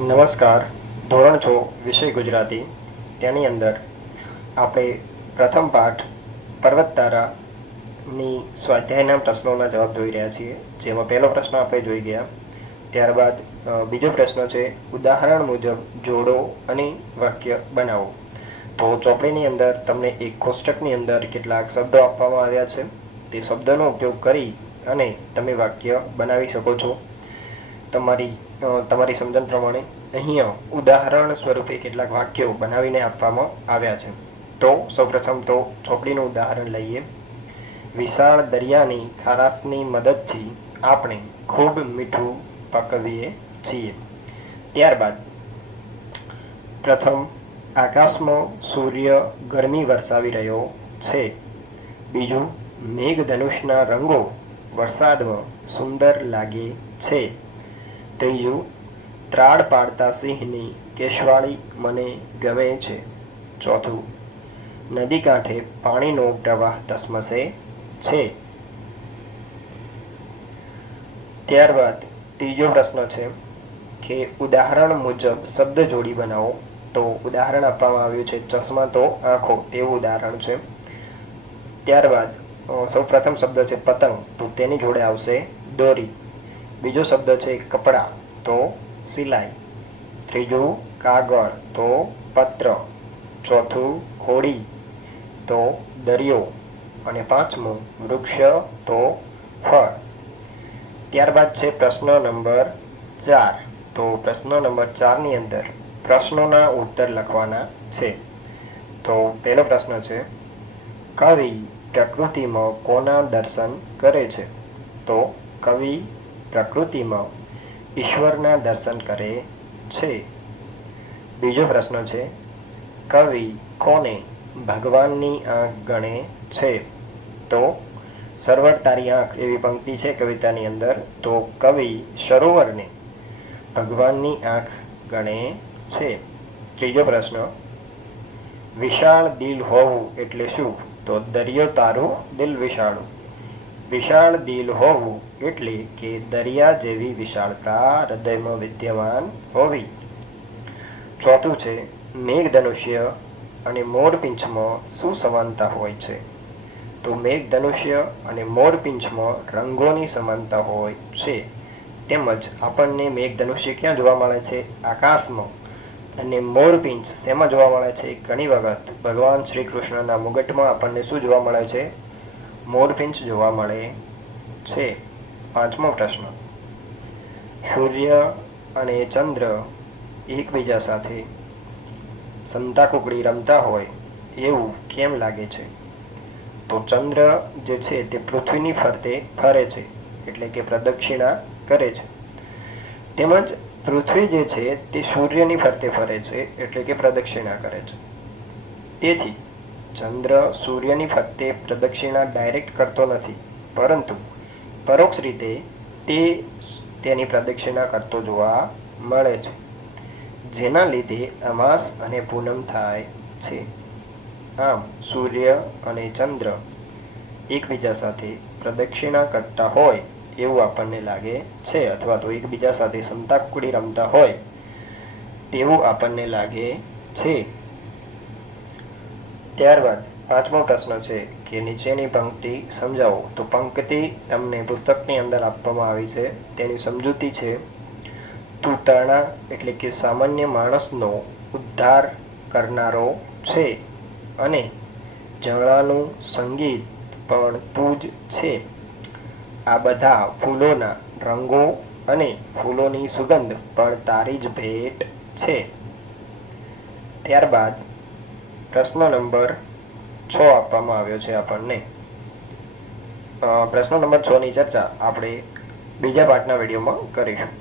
નમસ્કાર. ધોરણ છ, વિષય ગુજરાતી. તેની અંદર આપણે પ્રથમ પાઠ પર્વતતારાની સ્વાધ્યાયના પ્રશ્નોના જવાબ જોઈ રહ્યા છીએ. જેમાં પહેલો પ્રશ્ન આપણે જોઈ ગયા. ત્યારબાદ બીજો પ્રશ્ન છે, ઉદાહરણ મુજબ જોડો અને વાક્ય બનાવો. તો ચોપડીની અંદર તમને એક કોષ્ટકની અંદર કેટલાક શબ્દો આપવામાં આવ્યા છે. તે શબ્દનો ઉપયોગ કરી અને તમે વાક્ય બનાવી શકો છો. તમારી તમારી સમજણ પ્રમાણે અહીંયા ઉદાહરણ સ્વરૂપે કેટલાક વાક્યો બનાવીને આપવામાં આવ્યા છે. તો સૌપ્રથમ તો ચોપડીનું ઉદાહરણ લઈએ. વિશાળ દરિયાની ખારાશની મદદથી આપણે ખૂબ મીઠું પકવીએ છીએ. ત્યારબાદ, પ્રથમ, આકાશમાં સૂર્ય ગરમી વરસાવી રહ્યો છે. બીજું, મેઘધનુષના રંગો વરસાદમાં સુંદર લાગે છે. ત્રીજું ત્રાડ પાડતા સિંહની કેશવાળી મને ગમે છે. ચોથું, નદી કાંઠે પાણીનો પ્રવાહ ધસમસે છે. ત્યારબાદ ત્રીજો પ્રશ્ન છે કે ઉદાહરણ મુજબ શબ્દ જોડી બનાવો. તો ઉદાહરણ આપવામાં આવ્યું છે ચશ્મા તો આંખો તેવું ઉદાહરણ છે. ત્યારબાદ સૌ પ્રથમ શબ્દ છે પતંગ. તો તેની જોડે આવશે દોરી. બીજો શબ્દ છે કપડાં, તો સિલાઈ. ત્રીજું કાગળ, તો પત્ર. ચોથું હોડી, તો દરિયો. અને પાંચમું વૃક્ષ, તો ફળ. ત્યારબાદ છે પ્રશ્ન નંબર ચાર. તો પ્રશ્ન નંબર ચારની અંદર પ્રશ્નોના ઉત્તર લખવાના છે. તો પહેલો પ્રશ્ન છે, કવિ પ્રકૃતિમાં કોના દર્શન કરે છે? તો કવિ પ્રકૃતિમાં ઈશ્વરના દર્શન કરે છે. બીજો પ્રશ્ન છે, કવિ કોને ભગવાનની આંખ ગણે છે? તો સરોવર તારી આંખ એવી પંક્તિ છે કવિતાની અંદર, તો કવિ સરોવરને ભગવાનની આંખ ગણે છે. ત્રીજો પ્રશ્ન, વિશાળ દિલ હોવું એટલે શું? તો દરિયો તારું દિલ વિશાળું. વિશાળ દિલ હોવું એટલે કે દરિયા જેવી વિશાળતા હૃદયમાં વિદ્યમાન હોવી. ચોથું છે, મેઘધનુષ્ય અને મોરપીંછમાં શું સમાનતા હોય છે. તો મેઘધનુષ્ય અને મોરપીંછમાં રંગોની સમાનતા હોય છે. તેમજ આપણને મેઘધનુષ્ય ક્યાં જોવા મળે છે? આકાશમાં. અને મોરપીંછ શેમાં જોવા મળે છે? ઘણી વખત ભગવાન શ્રી કૃષ્ણના મુગટમાં આપણને શું જોવા મળે છે? મોરપીંછ જોવા મળે છે. પાંચમો પ્રશ્ન. સૂર્ય અને ચંદ્ર એકબીજા સાથે સંતાકુકડી રમતા હોય એવું કેમ લાગે છે? તો ચંદ્ર જે છે તે પૃથ્વીની ફરતે ફરે છે, એટલે કે પ્રદક્ષિણા કરે છે. તેમજ પૃથ્વી જે છે તે સૂર્યની ફરતે ફરે છે, એટલે કે પ્રદક્ષિણા કરે છે. તેથી ચંદ્ર સૂર્યની ફરતે પ્રદક્ષિણા ડાયરેક્ટ કરતો નથી. પરંતુ પરોક્ષ રીતે તે તેની પ્રદક્ષિણા કરતો જોવા મળે છે. જેના લીધે અમાસ અને પૂનમ થાય છે. આમ સૂર્ય અને ચંદ્ર એકબીજા સાથે પ્રદક્ષિણા કરતા હોય એવું આપણને લાગે છે અથવા તો એકબીજા સાથે સંતાકુડી રમતા હોય તેવું આપણને લાગે છે. ત્યારબાદ પાંચમો પ્રશ્ન છે કે નીચેની પંક્તિ સમજાવો. તો પંક્તિ તમને પુસ્તકની અંદર આપવામાં આવી છે. તેની સમજૂતી છે તું તરણા એટલે કે સામાન્ય માણસનો ઉદ્ધાર કરનારો છે અને જણાનું સંગીત પણ તું જ છે. આ બધા ફૂલોના રંગો અને ફૂલોની સુગંધ પણ તારી જ ભેટ છે. ત્યારબાદ પ્રશ્ન નંબર છ આપવામાં આવ્યો છે આપણને. પ્રશ્ન નંબર છ ની ચર્ચા આપણે બીજા પાઠના વિડીયોમાં કરીશું.